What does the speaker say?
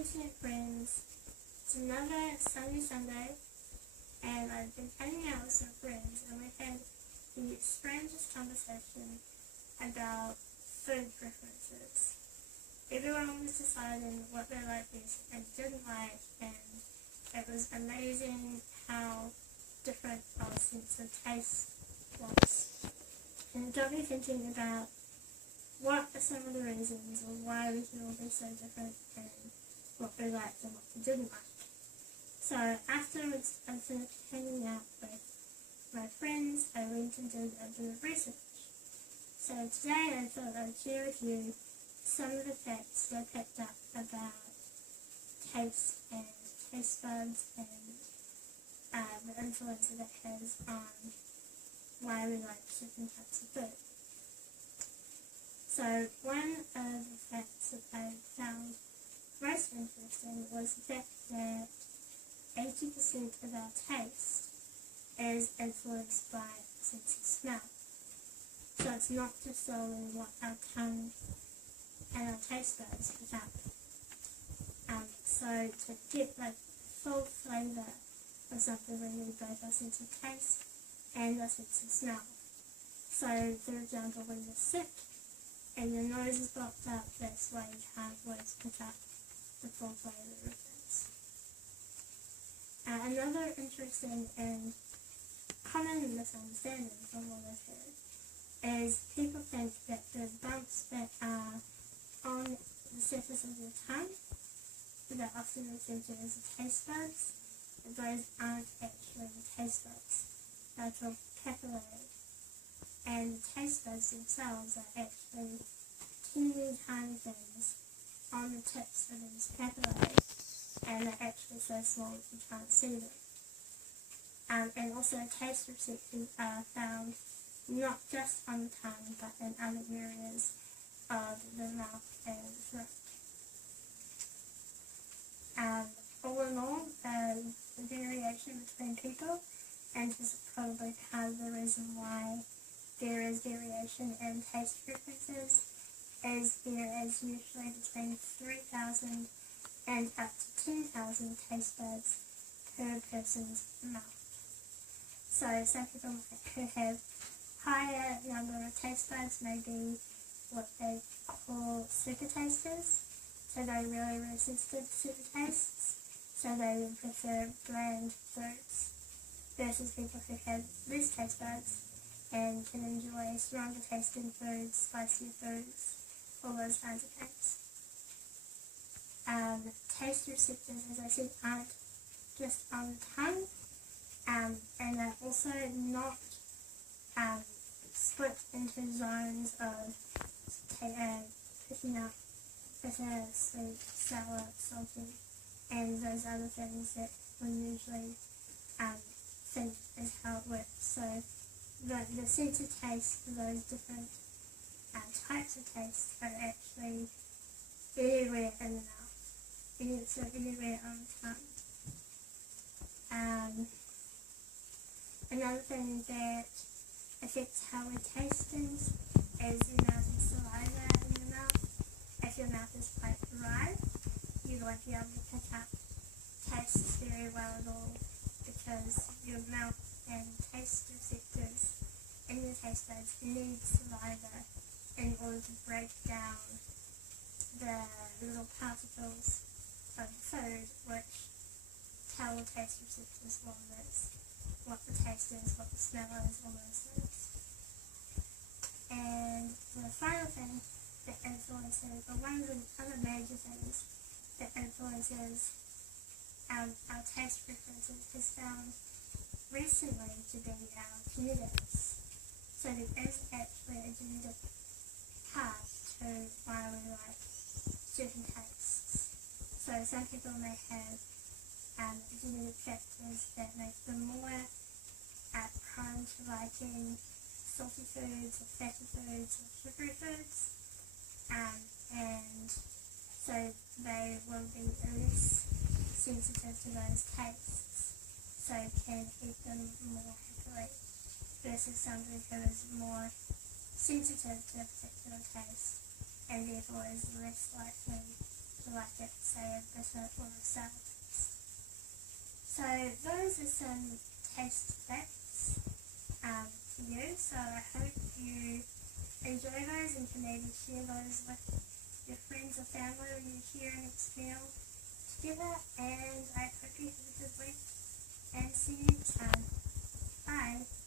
Internet friends. It's another sunny Sunday, and I've been hanging out with some friends, and we've had the strangest conversation about food preferences. Everyone was deciding what they liked best and didn't like, and it was amazing how different our sense of taste was. And it got me thinking about what are some of the reasons or why we can all be so different and what we liked and what we didn't like. So afterwards I finished hanging out with my friends, I went and did a bit of research. So today I thought I'd share with you some of the facts that I picked up about taste and taste buds and the influence that it has on why we like certain types of food. So one of the facts that I found most interesting was the fact that 80% of our taste is influenced by sense of smell. So it's not just solely what our tongue and our taste buds pick up. So to get like full flavour of something, we need both our sense of taste and our sense of smell. So for example, when you're sick and your nose is blocked up, that's why you can't always pick up the full flavour of things. Another interesting and common misunderstanding from what I've heard is people think that the bumps that are on the surface of your tongue, that are often referred to as the taste buds, those aren't actually the taste buds. They're called papillae. And the taste buds themselves are actually teeny tiny things on the tips of these papillae, and they're actually so small that you can't see them. And also taste receptors are found not just on the tongue but in other areas of the mouth and the throat. All in all, the variation between people, and this is probably part of the reason why there is variation in taste preferences, is there is usually between 3,000 and up to 10,000 taste buds per person's mouth. So some people who have higher number of taste buds may be what they call super tasters. So they're really, really sensitive to certain tastes. So they would prefer bland foods versus people who have less taste buds and can enjoy stronger tasting foods, spicier foods, all those kinds of things. Taste receptors, as I said, aren't just on the tongue, and they're also not split into zones of picking up bitter, sweet, sour, salty, and those other things that we usually think is how it works. So the sense of taste for those different types of taste are actually everywhere in the mouth, so everywhere on the tongue. Another thing that affects how we taste things is the amount of saliva in your mouth. If your mouth is quite dry, you won't be able to pick up tastes very well at all, because your mouth and taste receptors in your taste buds need saliva in order to break down the little particles of food which tell the taste receptors what it is, what the taste is, what the smell is, all those things. And the final thing that influences, or one of the other major things that influences our taste preferences is found recently to be our genetics. So there is actually a genetic part to why we like certain tastes. So some people may have genetic factors that make them more prone to liking salty foods or fatty foods or sugary foods, and so they will be less sensitive to those tastes, so can eat them more happily, versus somebody who is more sensitive to a particular taste and therefore is less likely like it, say a bitter or a sour taste. So those are some taste facts for you. So I hope you enjoy those and can maybe share those with your friends or family when you share an next meal together. And I hope you have a good week and see you next time. Bye.